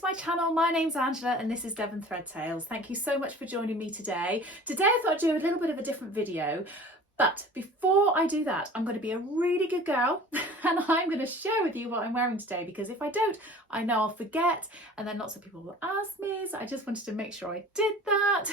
to my channel. My name's Angela and this is Devon Thread Tales. Thank you so much for joining me today. Today I thought I'd do a little bit of a different video, but before I do that, I'm going to be a really good girl and I'm going to share with you what I'm wearing today, because if I don't, I know I'll forget and then lots of people will ask me, so I just wanted to make sure I did that.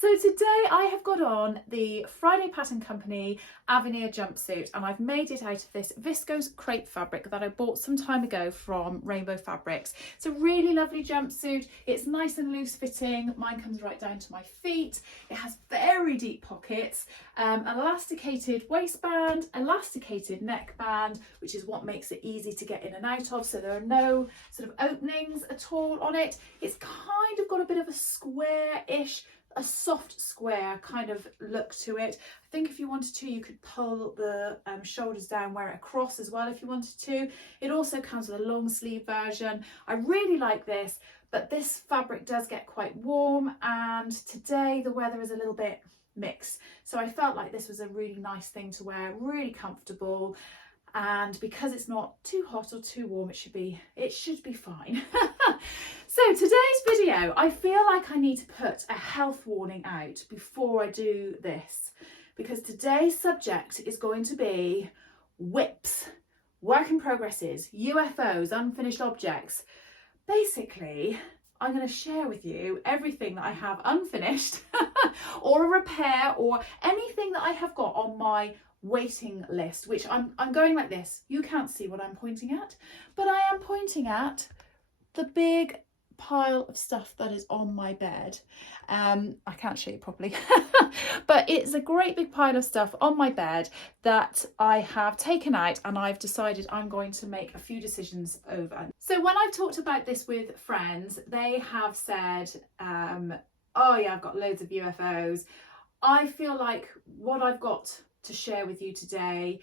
So today I have got on the Friday Pattern Company Avenir jumpsuit, and I've made it out of this viscose crepe fabric that I bought some time ago from Rainbow Fabrics. It's a really lovely jumpsuit. It's nice and loose fitting. Mine comes right down to my feet. It has very deep pockets, an elasticated waistband, elasticated neckband, which is what makes it easy to get in and out of, so there are no sort of openings at all on it. It's kind of got a bit of a square-ish, a soft square kind of look to it. I think if you wanted to, you could pull the shoulders down, wear it across as well if you wanted to. It also comes with a long sleeve version. I really like this, but this fabric does get quite warm, and today the weather is a little bit mixed, so I felt like this was a really nice thing to wear, really comfortable, and because it's not too hot or too warm, it should be fine. So today's video, I feel like I need to put a health warning out before I do this, because today's subject is going to be WIPs, work in progresses, UFOs, unfinished objects. Basically, I'm going to share with you everything that I have unfinished or a repair or anything that I have got on my waiting list, which I'm going like this. You can't see what I'm pointing at, but I am pointing at the big pile of stuff that is on my bed. I can't show you properly, but it's a great big pile of stuff on my bed that I have taken out, and I've decided I'm going to make a few decisions over. So when I've talked about this with friends, they have said, oh yeah, I've got loads of UFOs. I feel like what I've got to share with you today,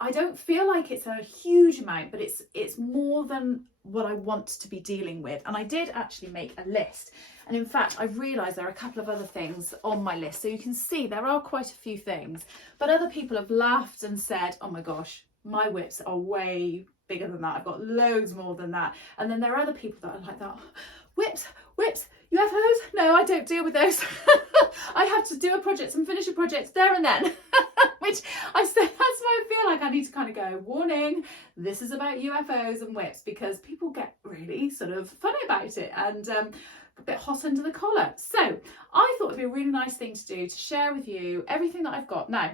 I don't feel like it's a huge amount, but it's more than what I want to be dealing with. And I did actually make a list, and in fact I've realised there are a couple of other things on my list, so you can see there are quite a few things, but other people have laughed and said, oh my gosh, my WIPs are way bigger than that, I've got loads more than that. And then there are other people that are like that, WIPs, UFOs, no, I don't deal with those. I have to do a project and finish a project there and then. Which I said, that's why I feel like I need to kind of go, warning, this is about UFOs and WIPs, because people get really sort of funny about it and a bit hot under the collar. So I thought it'd be a really nice thing to do, to share with you everything that I've got. Now,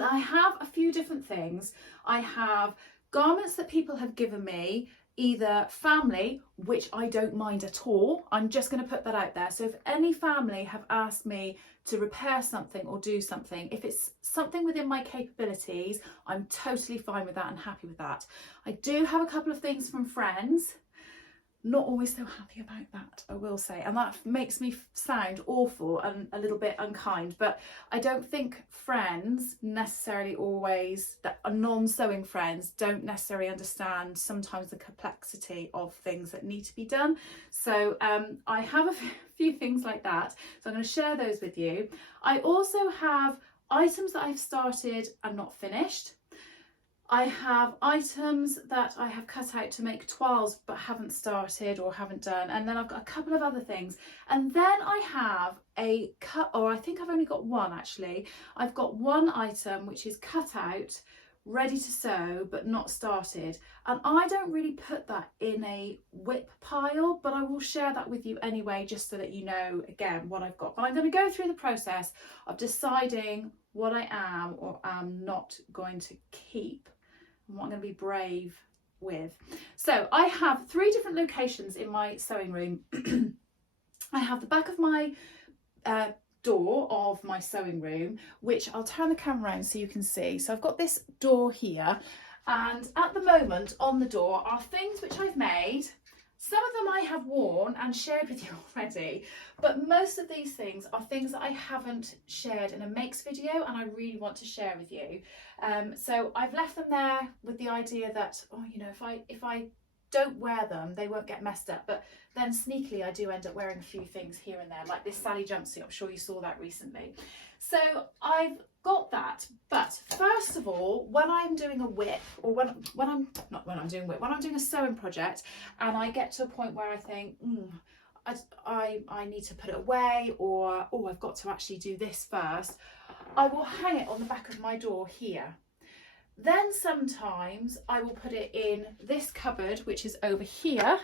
I have a few different things. I have garments that people have given me, either family, which I don't mind at all. I'm just going to put that out there. So if any family have asked me to repair something or do something, if it's something within my capabilities, I'm totally fine with that and happy with that. I do have a couple of things from friends. Not always so happy about that, I will say, and that makes me sound awful and a little bit unkind, but I don't think friends necessarily always, that are non-sewing friends, don't necessarily understand sometimes the complexity of things that need to be done. So I have a few things like that, so I'm going to share those with you. I also have items that I've started and not finished. I have items that I have cut out to make toiles but haven't started or haven't done, and then I've got a couple of other things, and then I have a cut, or I think I've only got one actually. I've got one item which is cut out, ready to sew but not started, and I don't really put that in a WIP pile, but I will share that with you anyway, just so that you know again what I've got. But I'm going to go through the process of deciding what I am or am not going to keep, and what I'm going to be brave with. So I have 3 different locations in my sewing room. I have the back of my door of my sewing room, which I'll turn the camera around so you can see. So I've got this door here, and at the moment on the door are things which I've made. Some of them I have worn and shared with you already, but most of these things are things that I haven't shared in a makes video and I really want to share with you. So I've left them there with the idea that, oh, you know, if I don't wear them, they won't get messed up, but then sneakily I do end up wearing a few things here and there, like this Sally jumpsuit. I'm sure you saw that recently. So I've got that, but first of all, when I'm doing a WIP, or when I'm doing a sewing project, and I get to a point where I think, I need to put it away, or oh, I've got to actually do this first, I will hang it on the back of my door here. Then sometimes I will put it in this cupboard, which is over here,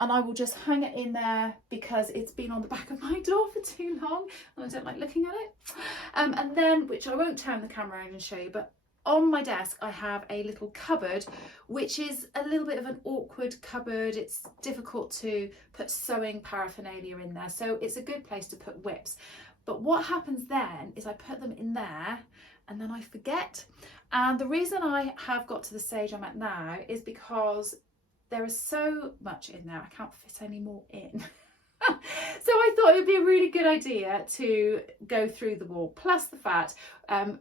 and I will just hang it in there because it's been on the back of my door for too long and I don't like looking at it. And then, which I won't turn the camera around and show you, but on my desk I have a little cupboard, which is a little bit of an awkward cupboard. It's difficult to put sewing paraphernalia in there, so it's a good place to put WIPs. But what happens then is I put them in there and then I forget. And the reason I have got to the stage I'm at now is because there is so much in there, I can't fit any more in. So I thought it would be a really good idea to go through them all. Plus the fact,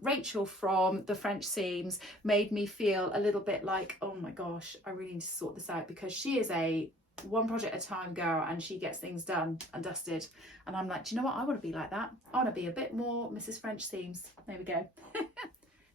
Rachel from the French Seams made me feel a little bit like, oh my gosh, I really need to sort this out, because she is a one project at a time girl and she gets things done and dusted. And I'm like, do you know what? I want to be like that. I want to be a bit more Mrs. French Seams. There we go.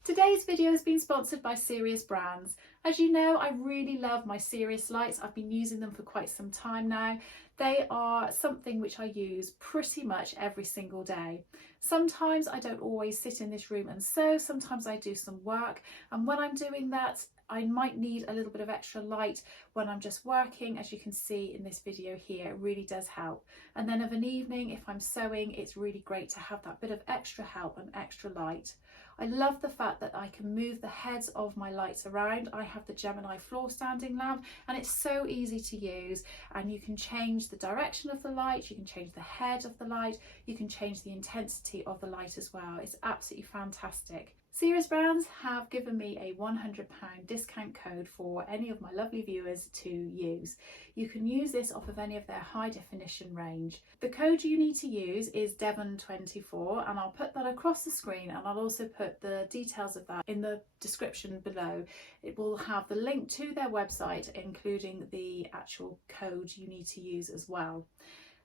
Today's video has been sponsored by Serious Brands. As you know, I really love my Serious lights. I've been using them for quite some time now. They are something which I use pretty much every single day. Sometimes I don't always sit in this room and sew, sometimes I do some work, and when I'm doing that I might need a little bit of extra light when I'm just working. As you can see in this video here, it really does help. And then of an evening, if I'm sewing, it's really great to have that bit of extra help and extra light. I love the fact that I can move the heads of my lights around. I have the Gemini floor standing lamp and it's so easy to use, and you can change the direction of the light, you can change the head of the light, you can change the intensity of the light as well. It's absolutely fantastic. Serious Brands have given me a £100 discount code for any of my lovely viewers to use. You can use this off of any of their high definition range. The code you need to use is Devon24, and I'll put that across the screen, and I'll also put the details of that in the description below. It will have the link to their website, including the actual code you need to use as well.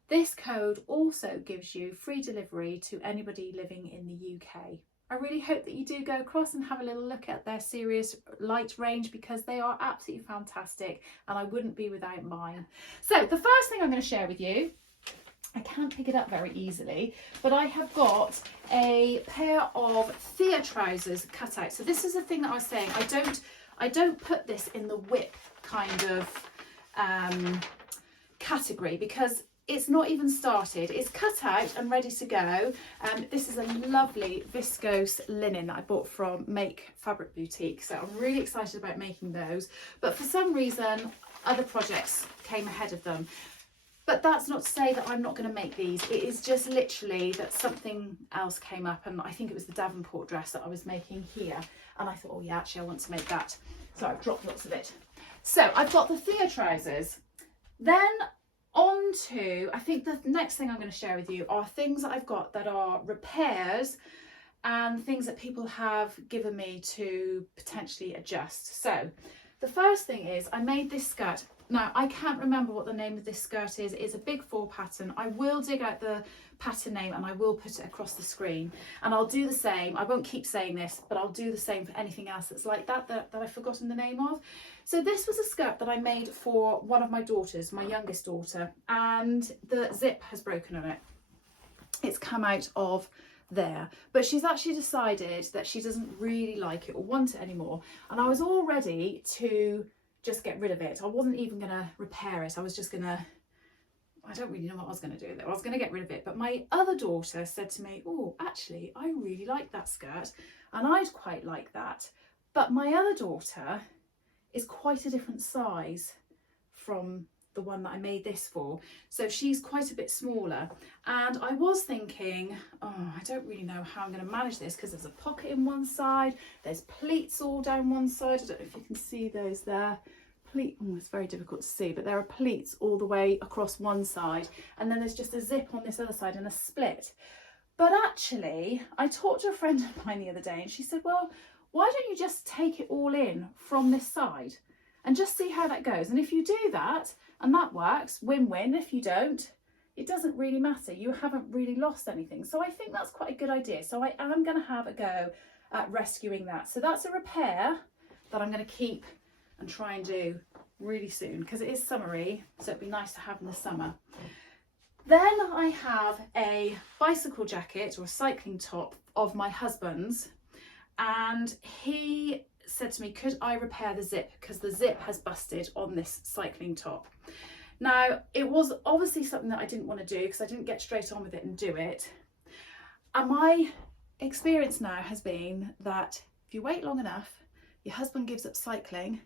This code also gives you free delivery to anybody living in the UK. I really hope that you do go across and have a little look at their Serious light range, because they are absolutely fantastic and I wouldn't be without mine. So the first thing I'm going to share with you, I can't pick it up very easily, but I have got a pair of Thea trousers cut out. So this is the thing that I was saying, I don't put this in the WIP kind of category, because it's not even started. It's cut out and ready to go. This is a lovely viscose linen that I bought from Make Fabric Boutique. So I'm really excited about making those. But for some reason, other projects came ahead of them. But that's not to say that I'm not going to make these. It is just literally that something else came up, and I think it was the Davenport dress that I was making here. And I thought, oh yeah, actually I want to make that. So I've dropped lots of it. So I've got the Thea trousers. Then on to, I think the next thing I'm going to share with you are things that I've got that are repairs and things that people have given me to potentially adjust. So the first thing is, I made this skirt. Now I can't remember what the name of this skirt is. It's a big 4 pattern. I will dig out the pattern name and I will put it across the screen, and I'll do the same. I won't keep saying this, but I'll do the same for anything else that's like that I've forgotten the name of. So this was a skirt that I made for one of my daughters, my youngest daughter, and the zip has broken on it. It's come out of there, but she's actually decided that she doesn't really like it or want it anymore, and I was all ready to just get rid of it. I wasn't even going to repair it. I was just going to, I don't really know what I was going to do there. I was going to get rid of it. But my other daughter said to me, oh, actually, I really like that skirt and I'd quite like that. But my other daughter is quite a different size from the one that I made this for. So she's quite a bit smaller. And I was thinking, oh, I don't really know how I'm going to manage this, because there's a pocket in one side, there's pleats all down one side. I don't know if you can see those there. It's very difficult to see, but there are pleats all the way across one side, and then there's just a zip on this other side and a split. But actually, I talked to a friend of mine the other day and she said, well, why don't you just take it all in from this side? and just see how that goes. And if you do that and that works, win-win. If you don't, it doesn't really matter. You haven't really lost anything. So I think that's quite a good idea. So I am going to have a go at rescuing that. So that's a repair that I'm going to keep and try and do really soon, because it is summery, so it'd be nice to have in the summer. Then I have a bicycle jacket or a cycling top of my husband's, and he said to me, could I repair the zip, because the zip has busted on this cycling top. Now, it was obviously something that I didn't want to do because I didn't get straight on with it and do it. And my experience now has been that if you wait long enough, your husband gives up cycling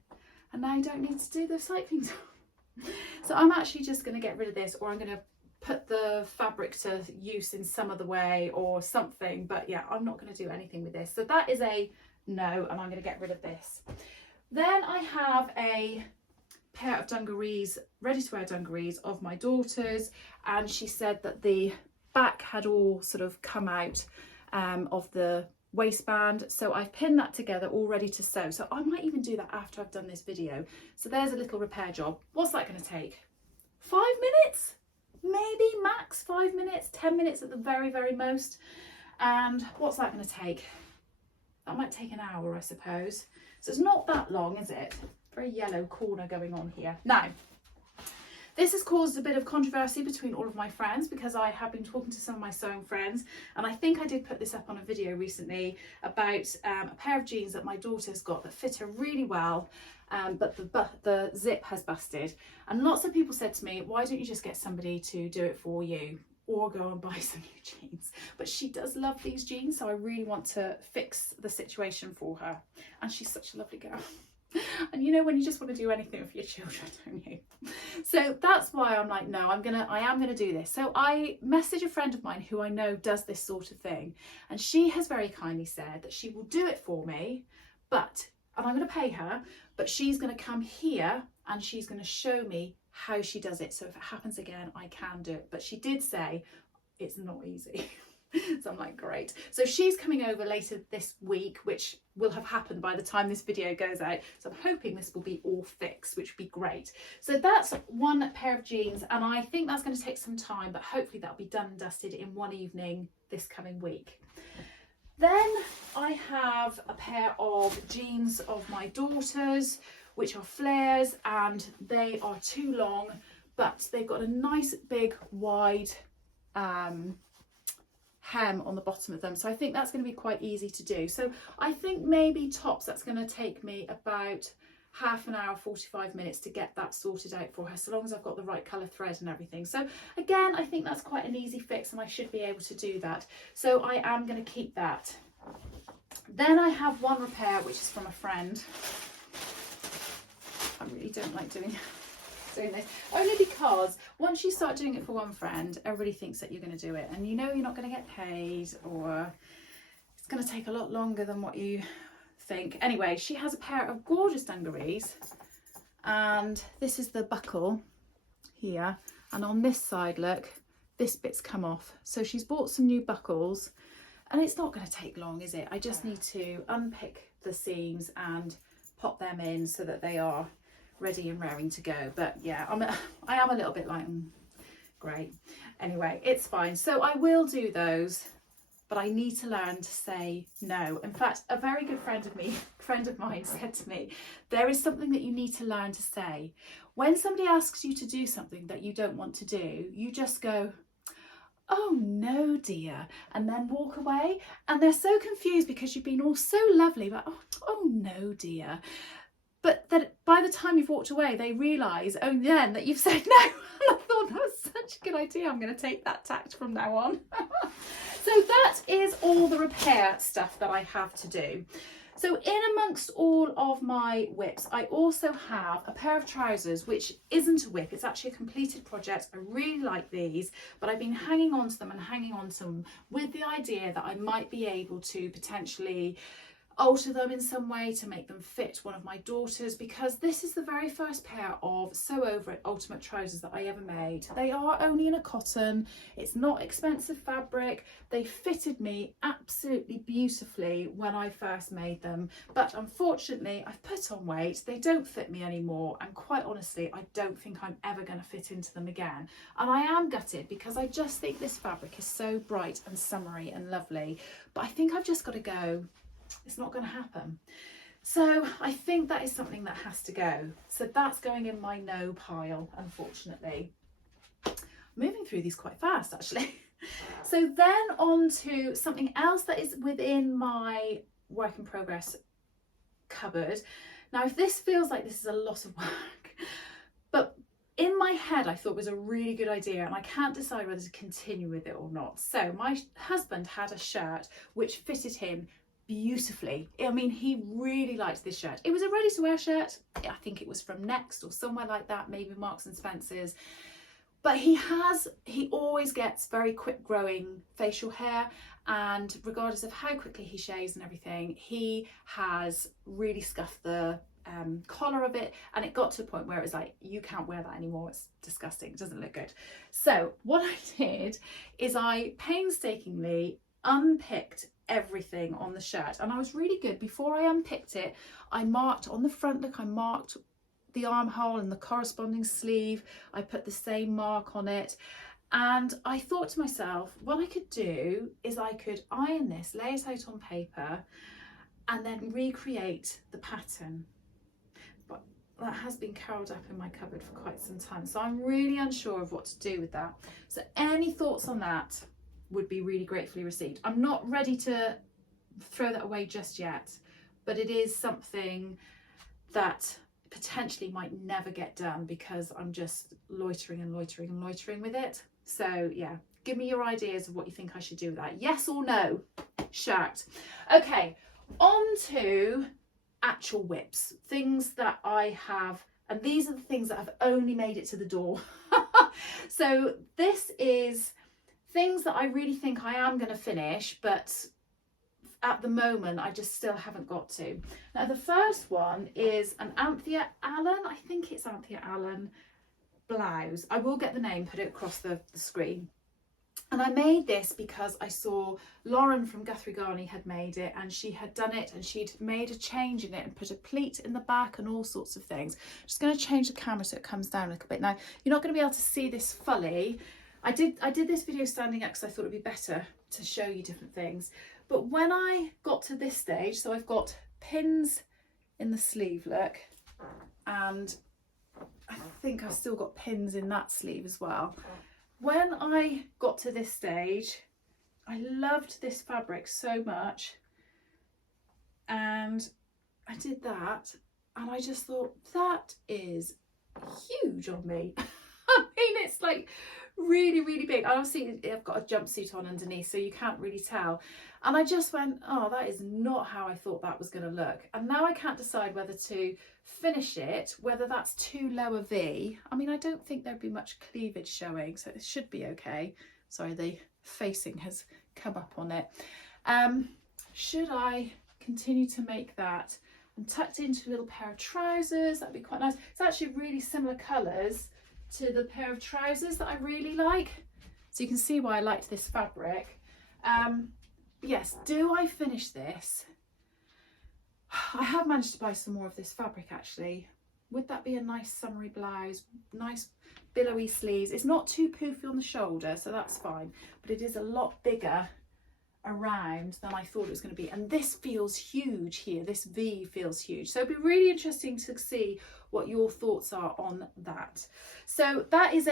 and now you don't need to do the cycling top. So I'm actually just going to get rid of this, or I'm going to put the fabric to use in some other way or something. But yeah, I'm not going to do anything with this. So that is a no, and I'm going to get rid of this. Then I have a pair of dungarees, ready-to-wear dungarees of my daughter's, and she said that the back had all sort of come out of the waistband, so I've pinned that together all ready to sew. So I might even do that after I've done this video. So there's a little repair job. What's that going to take? 5 minutes? Maybe max 5 minutes, 10 minutes at the very, very most. And what's that going to take? That might take an hour, I suppose. So it's not that long, is it? Very yellow corner going on here. Now, this has caused a bit of controversy between all of my friends, because I have been talking to some of my sewing friends, and I think I did put this up on a video recently about a pair of jeans that my daughter's got that fit her really well, but the zip has busted. And lots of people said to me, why don't you just get somebody to do it for you, or go and buy some new jeans? But she does love these jeans, so I really want to fix the situation for her. And she's such a lovely girl. And you know when you just want to do anything for your children, don't you? So that's why I'm like, no, I am gonna do this. So I messaged a friend of mine who I know does this sort of thing, and she has very kindly said that she will do it for me, and I'm gonna pay her, but she's gonna come here and she's gonna show me how she does it. So if it happens again, I can do it. But she did say it's not easy. So I'm like, great. So she's coming over later this week, which will have happened by the time this video goes out. So I'm hoping this will be all fixed, which would be great. So that's one pair of jeans, and I think that's going to take some time, but hopefully that'll be done and dusted in one evening this coming week. Then I have a pair of jeans of my daughter's, which are flares, and they are too long, but they've got a nice big wide hem on the bottom of them, so I think that's going to be quite easy to do. So I think maybe tops, that's going to take me about half an hour, 45 minutes to get that sorted out for her, so long as I've got the right colour thread and everything. So again, I think that's quite an easy fix, and I should be able to do that. So I am going to keep that. Then I have one repair, which is from a friend. I really don't like doing this, only because once you start doing it for one friend, everybody thinks that you're going to do it, and you know you're not going to get paid, or it's going to take a lot longer than what you think. Anyway, she has a pair of gorgeous dungarees, and this is the buckle here, and on this side, look, this bit's come off. So she's bought some new buckles, and it's not going to take long, is it? I just need to unpick the seams and pop them in so that they are ready and raring to go. But yeah, I am a little bit like, great. Anyway, it's fine. So I will do those, but I need to learn to say no. In fact, a very good friend of mine said to me, there is something that you need to learn to say. When somebody asks you to do something that you don't want to do, you just go, oh no dear, and then walk away. And they're so confused because you've been all so lovely, but oh no dear. But that by the time you've walked away, they realise only then that you've said no. And I thought that was such a good idea. I'm going to take that tact from now on. So that is all the repair stuff that I have to do. So in amongst all of my WIPs, I also have a pair of trousers, which isn't a WIP. It's actually a completed project. I really like these, but I've been hanging on to them with the idea that I might be able to potentially alter them in some way to make them fit one of my daughters, because this is the very first pair of Sew Over It ultimate trousers that I ever made. They are only in a cotton, it's not expensive fabric, they fitted me absolutely beautifully when I first made them, but unfortunately I've put on weight, they don't fit me anymore, and quite honestly I don't think I'm ever going to fit into them again, and I am gutted because I just think this fabric is so bright and summery and lovely, but I think I've just got to go. It's not going to happen. So I think that is something that has to go. So that's going in my no pile, unfortunately. Moving through these quite fast, actually. So then on to something else that is within my work in progress cupboard. Now, if this feels like this is a lot of work, but in my head I thought it was a really good idea, and I can't decide whether to continue with it or not. So my husband had a shirt which fitted him beautifully. I mean, he really liked this shirt. It was a ready-to-wear shirt. I think it was from Next or somewhere like that, maybe Marks and Spencer's. But he always gets very quick growing facial hair, and regardless of how quickly he shaves and everything, he has really scuffed the collar of it, and it got to a point where it was like, you can't wear that anymore, it's disgusting, it doesn't look good. So what I did is I painstakingly unpicked everything on the shirt, and I was really good. Before I unpicked it, I marked on the front look, I marked the armhole and the corresponding sleeve, I put the same mark on it, and I thought to myself, what I could do is I could iron this, lay it out on paper, and then recreate the pattern. But that has been curled up in my cupboard for quite some time, so I'm really unsure of what to do with that. So any thoughts on that would be really gratefully received. I'm not ready to throw that away just yet, but it is something that potentially might never get done because I'm just loitering and loitering and loitering with it. So yeah, give me your ideas of what you think I should do with that. Yes or no shirt. Okay, on to actual WIPs, things that I have, and these are the things that have only made it to the door. So this is things that I really think I am going to finish, but at the moment I just still haven't got to. Now the first one is an Anthea Allen, I think it's Anthea Allen blouse. I will get the name, put it across the screen. And I made this because I saw Lauren from Guthrie Garney had made it, and she had done it and she'd made a change in it and put a pleat in the back and all sorts of things. I'm just going to change the camera so it comes down a little bit. Now you're not going to be able to see this fully. I did this video standing up because I thought it'd be better to show you different things. But when I got to this stage, so I've got pins in the sleeve, look, and I think I've still got pins in that sleeve as well. When I got to this stage, I loved this fabric so much, and I did that, and I just thought, that is huge on me. I mean, it's like really, really big. And obviously I've got a jumpsuit on underneath, so you can't really tell. And I just went, oh, that is not how I thought that was going to look. And now I can't decide whether to finish it, whether that's too low a V. I mean, I don't think there'd be much cleavage showing, so it should be okay. Sorry, the facing has come up on it. Should I continue to make that and tucked into a little pair of trousers? That'd be quite nice. It's actually really similar colours to the pair of trousers that I really like, so you can see why I liked this fabric. Yes, do I finish this? I have managed to buy some more of this fabric actually. Would that be a nice summery blouse, nice billowy sleeves? It's not too poofy on the shoulder, so that's fine, but it is a lot bigger around than I thought it was going to be, and this feels huge here. This V feels huge, so it'd be really interesting to see what your thoughts are on that. So that is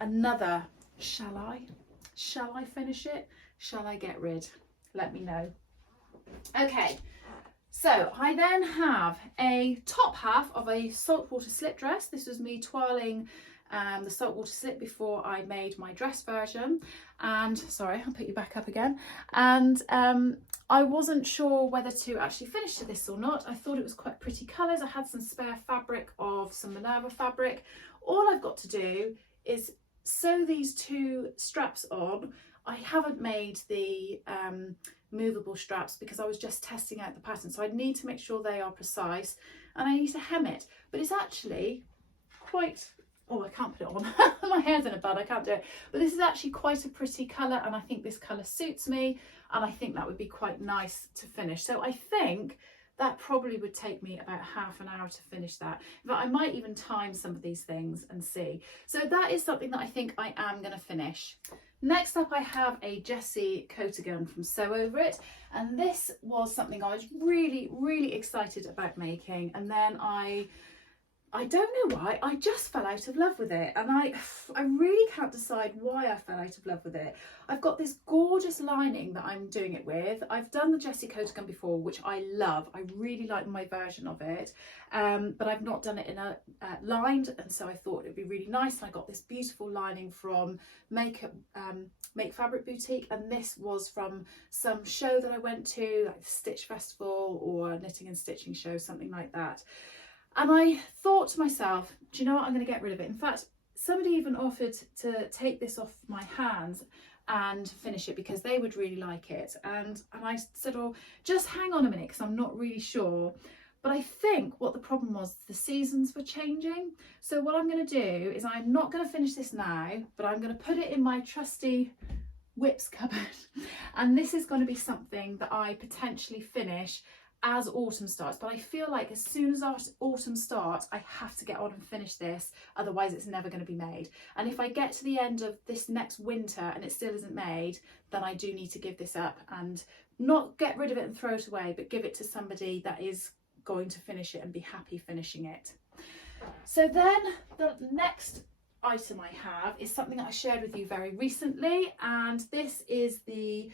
another shall I finish it, shall I get rid? Let me know. Okay, so I then have a top half of a saltwater slip dress. This was me twirling the saltwater slip before I made my dress version, and sorry, I'll put you back up again. And I wasn't sure whether to actually finish to this or not. I thought it was quite pretty colours. I had some spare fabric of some Minerva fabric. All I've got to do is sew these two straps on. I haven't made the movable straps because I was just testing out the pattern. So I need to make sure they are precise, and I need to hem it. But it's actually quite, oh, I can't put it on. My hair's in a bun, I can't do it. But this is actually quite a pretty colour, and I think this colour suits me, and I think that would be quite nice to finish. So I think that probably would take me about half an hour to finish that. But I might even time some of these things and see. So that is something that I think I am going to finish. Next up, I have a Jessie Coatigan from Sew Over It, and this was something I was really excited about making, and then I don't know why, I just fell out of love with it, and I really can't decide why I fell out of love with it. I've got this gorgeous lining that I'm doing it with. I've done the Jessie Coatigan before, which I love. I really like my version of it, but I've not done it in a lined, and so I thought it'd be really nice. And I got this beautiful lining from Make Fabric Boutique, and this was from some show that I went to, like the Stitch Festival or a Knitting and Stitching show, something like that. And I thought to myself, do you know what, I'm going to get rid of it. In fact, somebody even offered to take this off my hands and finish it because they would really like it. And I said, oh, just hang on a minute because I'm not really sure. But I think what the problem was, the seasons were changing. So what I'm going to do is I'm not going to finish this now, but I'm going to put it in my trusty WIPs cupboard. And this is going to be something that I potentially finish as autumn starts. But I feel like as soon as autumn starts, I have to get on and finish this, otherwise it's never going to be made. And if I get to the end of this next winter and it still isn't made, then I do need to give this up and not get rid of it and throw it away, but give it to somebody that is going to finish it and be happy finishing it. So then the next item I have is something that I shared with you very recently, and this is the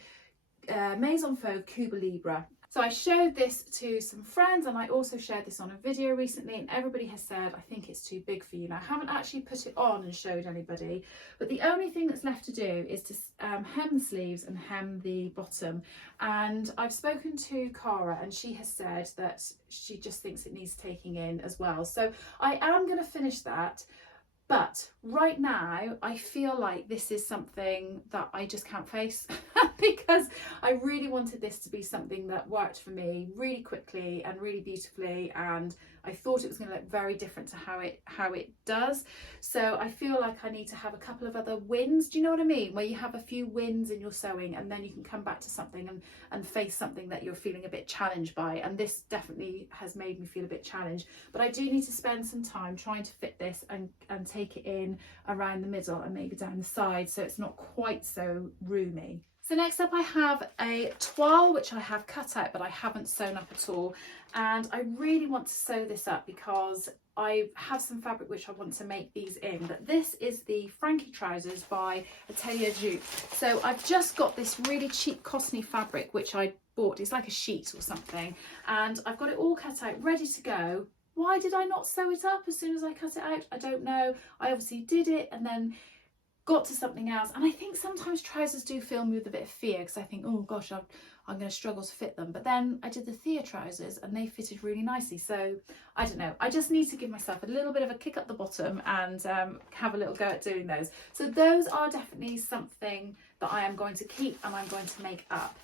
Maison Faux Cuba Libre. So I showed this to some friends, and I also shared this on a video recently, and everybody has said, I think it's too big for you. Now, I haven't actually put it on and showed anybody, but the only thing that's left to do is to hem the sleeves and hem the bottom. And I've spoken to Cara, and she has said that she just thinks it needs taking in as well. So I am going to finish that. But right now, I feel like this is something that I just can't face because I really wanted this to be something that worked for me really quickly and really beautifully, and I thought it was going to look very different to how it does. So I feel like I need to have a couple of other wins. Do you know what I mean? Where you have a few wins in your sewing, and then you can come back to something and face something that you're feeling a bit challenged by. And this definitely has made me feel a bit challenged. But I do need to spend some time trying to fit this and take it in around the middle and maybe down the side, so it's not quite so roomy. So next up I have a toile which I have cut out but I haven't sewn up at all, and I really want to sew this up because I have some fabric which I want to make these in. But this is the Frankie trousers by Atelier Jupe. So I've just got this really cheap Cotony fabric which I bought, it's like a sheet or something, and I've got it all cut out ready to go. Why did I not sew it up as soon as I cut it out? I don't know. I obviously did it and then got to something else. And I think sometimes trousers do fill me with a bit of fear because I think, oh gosh, I'm going to struggle to fit them. But then I did the Thea trousers and they fitted really nicely. So I don't know. I just need to give myself a little bit of a kick up the bottom and have a little go at doing those. So those are definitely something that I am going to keep and I'm going to make up.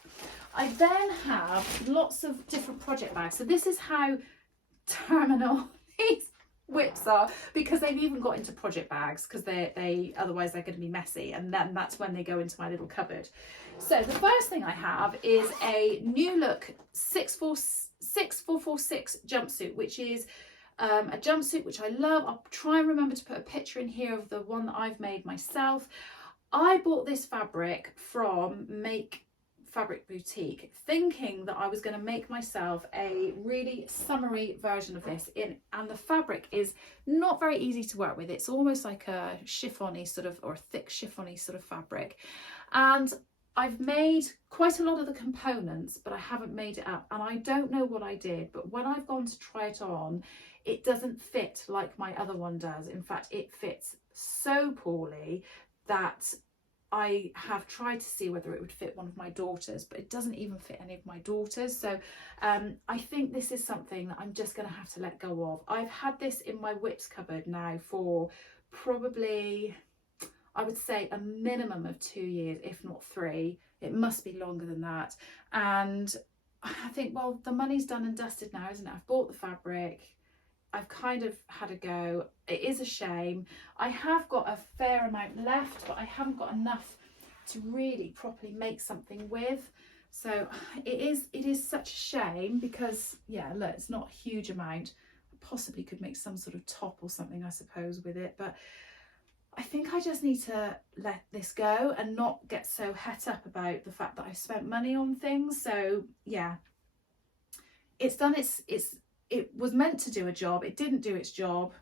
I then have lots of different project bags. So this is how terminal these WIPs are, because they've even got into project bags because they otherwise they're going to be messy, and then that's when they go into my little cupboard. So the first thing I have is a new look 6446 jumpsuit, which is a jumpsuit which I love. I'll try and remember to put a picture in here of the one that I've made myself. I bought this fabric from Make Fabric Boutique thinking that I was going to make myself a really summery version of this and the fabric is not very easy to work with. It's almost like a chiffony sort of, or a thick chiffony sort of fabric, and I've made quite a lot of the components but I haven't made it up, and I don't know what I did, but when I've gone to try it on, it doesn't fit like my other one does. In fact, it fits so poorly that I have tried to see whether it would fit one of my daughters, but it doesn't even fit any of my daughters. So I think this is something that I'm just going to have to let go of. I've had this in my WIPs cupboard now for probably, I would say, a minimum of 2 years, if not 3. it must be longer than that. And I think, well, the money's done and dusted now, isn't it? I've bought the fabric, I've kind of had a go. It is a shame. I have got a fair amount left, but I haven't got enough to really properly make something with. So it is such a shame because, yeah, look, it's not a huge amount. I possibly could make some sort of top or something, I suppose, with it, but I think I just need to let this go and not get so het up about the fact that I've spent money on things. So yeah, it's done. It was meant to do a job. It didn't do its job.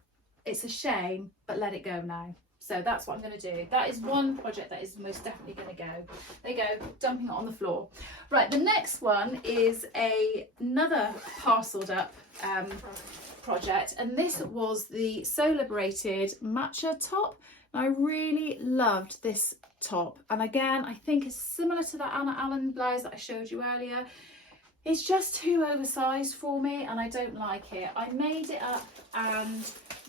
It's a shame, but let it go now. So that's what I'm going to do. That is one project that is most definitely going to go. There you go, dumping it on the floor. Right, the next one is another parcelled up project, and this was the Sew Liberated matcha top. I really loved this top, and again, I think it's similar to that Anna Allen blouse that I showed you earlier. It's just too oversized for me and I don't like it. I made it up, and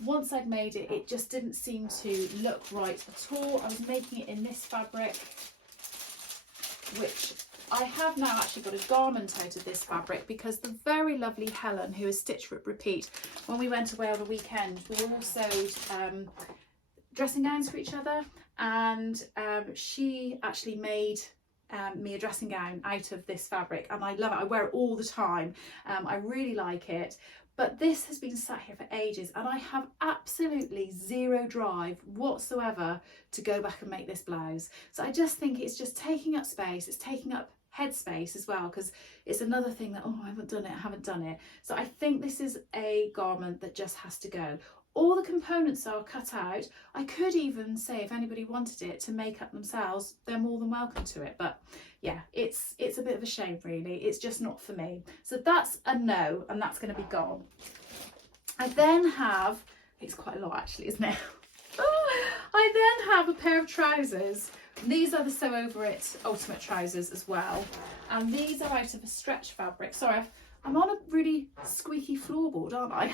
once I'd made it, it just didn't seem to look right at all. I was making it in this fabric, which I have now actually got a garment out of this fabric because the very lovely Helen, who is Stitch Rip Repeat, when we went away on the weekend, we all sewed dressing gowns for each other, and she actually made me a dressing gown out of this fabric, and I love it. I wear it all the time. I really like it, but this has been sat here for ages and I have absolutely zero drive whatsoever to go back and make this blouse. So I just think it's just taking up space. It's taking up head space as well, because it's another thing that, oh, I haven't done it. So I think this is a garment that just has to go. All the components are cut out. I could even say, if anybody wanted it to make up themselves, they're more than welcome to it. But yeah, it's a bit of a shame, really. It's just not for me. So that's a no, and that's going to be gone. I then have, it's quite a lot actually, isn't it? I then have a pair of trousers. These are the Sew Over It Ultimate trousers as well. And these are out of a stretch fabric. Sorry, I'm on a really squeaky floorboard, aren't I?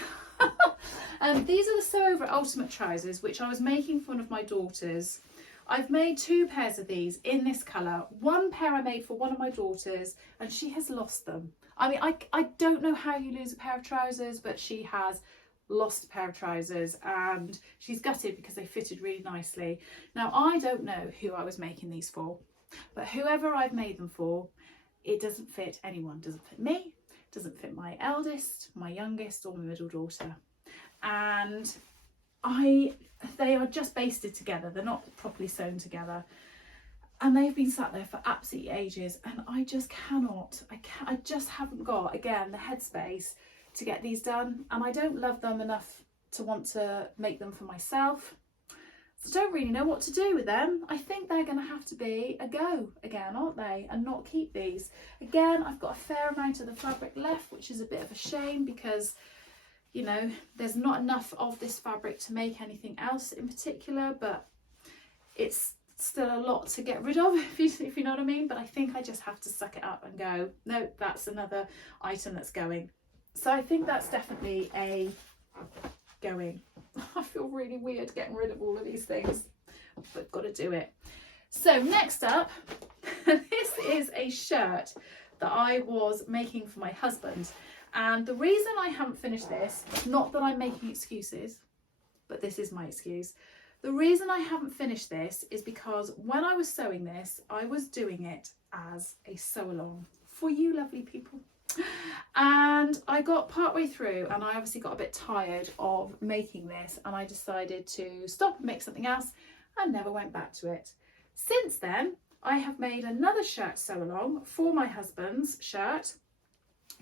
These are the Sew Over It Ultimate trousers, which I was making for one of my daughters. I've made two pairs of these in this colour. One pair I made for one of my daughters, and she has lost them. I mean, I don't know how you lose a pair of trousers, but she has lost a pair of trousers, and she's gutted because they fitted really nicely. Now, I don't know who I was making these for, but whoever I've made them for, it doesn't fit anyone. Doesn't fit me, doesn't fit my eldest, my youngest, or my middle daughter. And they are just basted together. They're not properly sewn together, and they've been sat there for absolutely ages, and I just cannot, I just haven't got, again, the headspace to get these done, and I don't love them enough to want to make them for myself. So I don't really know what to do with them. I think they're going to have to be a go again, aren't they, and not keep these. Again, I've got a fair amount of the fabric left, which is a bit of a shame because, you know, there's not enough of this fabric to make anything else in particular, but it's still a lot to get rid of, if you know what I mean. But I think I just have to suck it up and go, no, that's another item that's going. So I think that's definitely a going. I feel really weird getting rid of all of these things, but got to do it. So next up, this is a shirt that I was making for my husband. And the reason I haven't finished this, not that I'm making excuses, but this is my excuse. The reason I haven't finished this is because when I was sewing this, I was doing it as a sew along for you lovely people. And I got partway through and I obviously got a bit tired of making this, and I decided to stop and make something else and never went back to it. Since then, I have made another shirt sew along for my husband's shirt,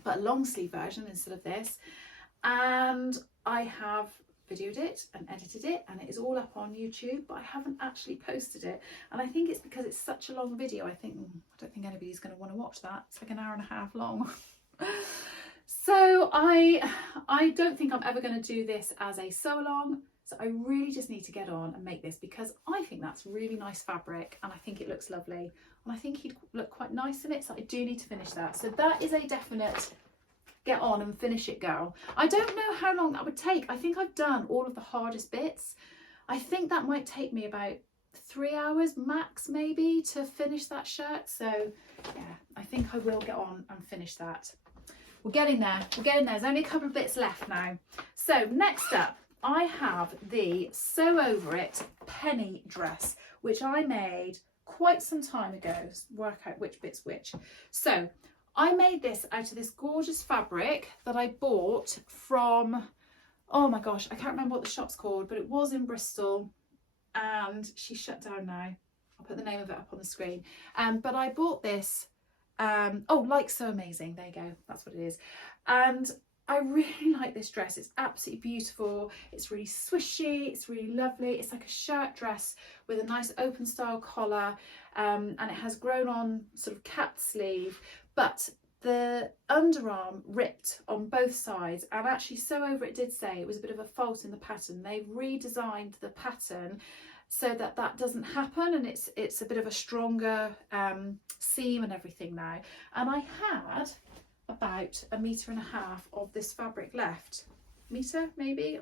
but a long sleeve version instead of this, and I have videoed it and edited it, and it is all up on YouTube, but I haven't actually posted it, and I think it's because it's such a long video. I don't think anybody's going to want to watch that. It's like an hour and a half long. So I don't think I'm ever going to do this as a sew along, so I really just need to get on and make this because I think that's really nice fabric and I think it looks lovely, and I think he'd look quite nice in it, so I do need to finish that. So that is a definite get on and finish it, girl. I don't know how long that would take. I think I've done all of the hardest bits. I think that might take me about 3 hours max maybe to finish that shirt. So yeah, I think I will get on and finish that. We're getting there, we're getting there. There's only a couple of bits left now. So next up, I have the Sew Over It penny dress, which I made quite some time ago. Work out which bit's which. So I made this out of this gorgeous fabric that I bought from, oh my gosh, I can't remember what the shop's called, but it was in Bristol and she shut down now. I'll put the name of it up on the screen. But I bought this, oh, Like So Amazing, there you go, that's what it is. And I really like this dress. It's absolutely beautiful. It's really swishy, it's really lovely. It's like a shirt dress with a nice open style collar, and it has grown on sort of cap sleeve, but the underarm ripped on both sides, and actually Sew Over It did say it was a bit of a fault in the pattern. They've redesigned the pattern so that that doesn't happen, and it's a bit of a stronger seam and everything now. And I had about 1.5 meters of this fabric left, meter maybe,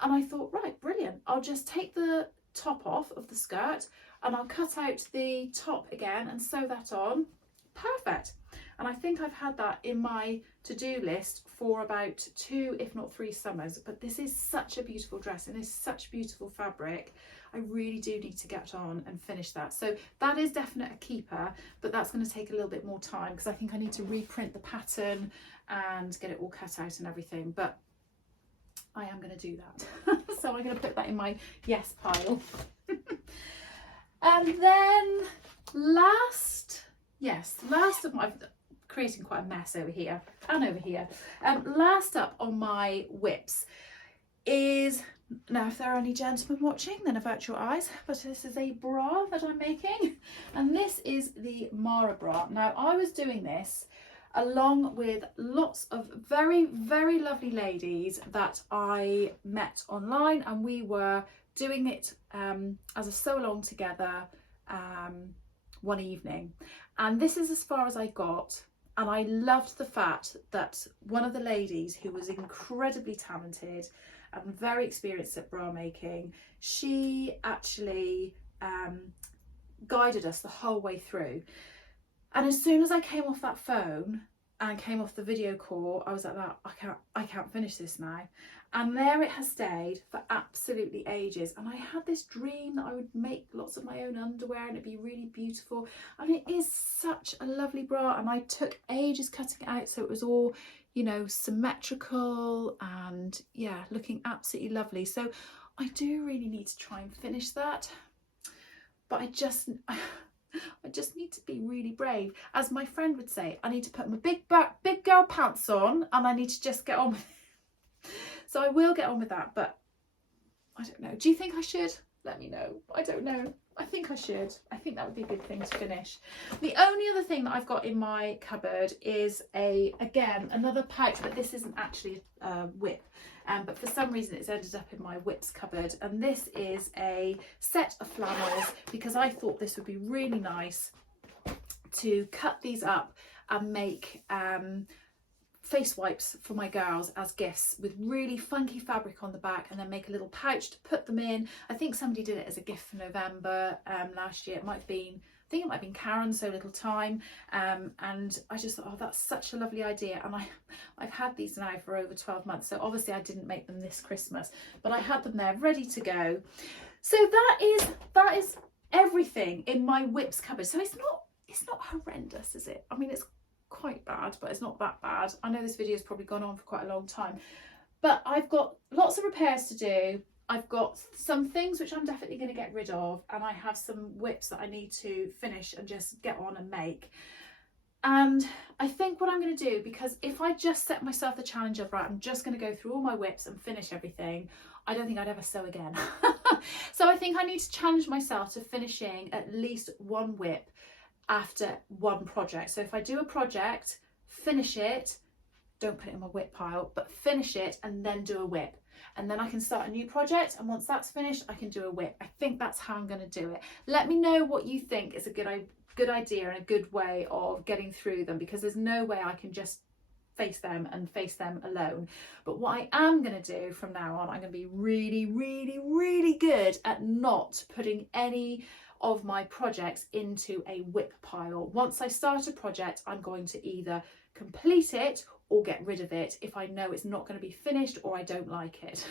and I thought, right, brilliant, I'll just take the top off of the skirt and I'll cut out the top again and sew that on. Perfect. And I think I've had that in my to-do list for about 2 if not 3 summers. But this is such a beautiful dress and it's such beautiful fabric. I really do need to get on and finish that. So that is definitely a keeper, but that's going to take a little bit more time because I think I need to reprint the pattern and get it all cut out and everything. But I am going to do that. So I'm going to put that in my yes pile. And then last of my, creating quite a mess over here and over here. Last up on my whips is, now if there are any gentlemen watching, then avert your eyes, but this is a bra that I'm making, and this is the Mara bra. Now I was doing this along with lots of very, very lovely ladies that I met online, and we were doing it as a sew along together one evening. And this is as far as I got, and I loved the fact that one of the ladies, who was incredibly talented and very experienced at bra making, she actually guided us the whole way through. And as soon as I came off that phone and came off the video call, I was like, that I can't finish this now. And there it has stayed for absolutely ages. And I had this dream that I would make lots of my own underwear and it'd be really beautiful. And it is such a lovely bra. And I took ages cutting it out so it was all, you know, symmetrical and yeah, looking absolutely lovely. So I do really need to try and finish that. But I just need to be really brave. As my friend would say, I need to put my big girl pants on and I need to just get on with it. So I will get on with that, but I don't know. Do you think I should? Let me know. I don't know. I think I should. I think that would be a good thing to finish. The only other thing that I've got in my cupboard is again, another pouch, but this isn't actually a whip. But for some reason it's ended up in my whips cupboard. And this is a set of flannels because I thought this would be really nice to cut these up and make face wipes for my girls as gifts with really funky fabric on the back, and then make a little pouch to put them in. I think somebody did it as a gift for November last year. It might have been, I think it might have been Karen, So Little Time, and I just thought, oh, that's such a lovely idea. And I've had these now for over 12 months, so obviously I didn't make them this Christmas, but I had them there ready to go. So that is everything in my whips cupboard. So it's not horrendous, is it? I mean, it's quite bad, but it's not that bad. I know this video has probably gone on for quite a long time, but I've got lots of repairs to do. I've got some things which I'm definitely going to get rid of, and I have some whips that I need to finish and just get on and make. And I think what I'm going to do, because if I just set myself the challenge of, right, I'm just going to go through all my whips and finish everything, I don't think I'd ever sew again. So I think I need to challenge myself to finishing at least one whip after one project. So if I do a project, finish it, don't put it in my whip pile, but finish it and then do a whip. And then I can start a new project, and once that's finished, I can do a whip. I think that's how I'm going to do it. Let me know what you think is a good idea and a good way of getting through them, because there's no way I can just face them and face them alone. But what I am going to do from now on, I'm going to be really, really, really good at not putting any of my projects into a WIP pile. Once I start a project, I'm going to either complete it or get rid of it if I know it's not going to be finished or I don't like it.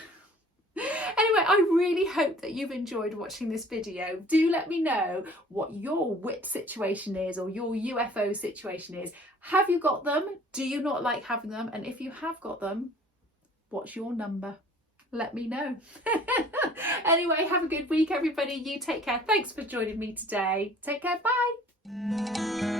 Anyway, I really hope that you've enjoyed watching this video. Do let me know what your WIP situation is or your UFO situation is. Have you got them? Do you not like having them? And if you have got them, what's your number? Let me know. Anyway, have a good week, everybody. You take care. Thanks for joining me today. Take care. Bye.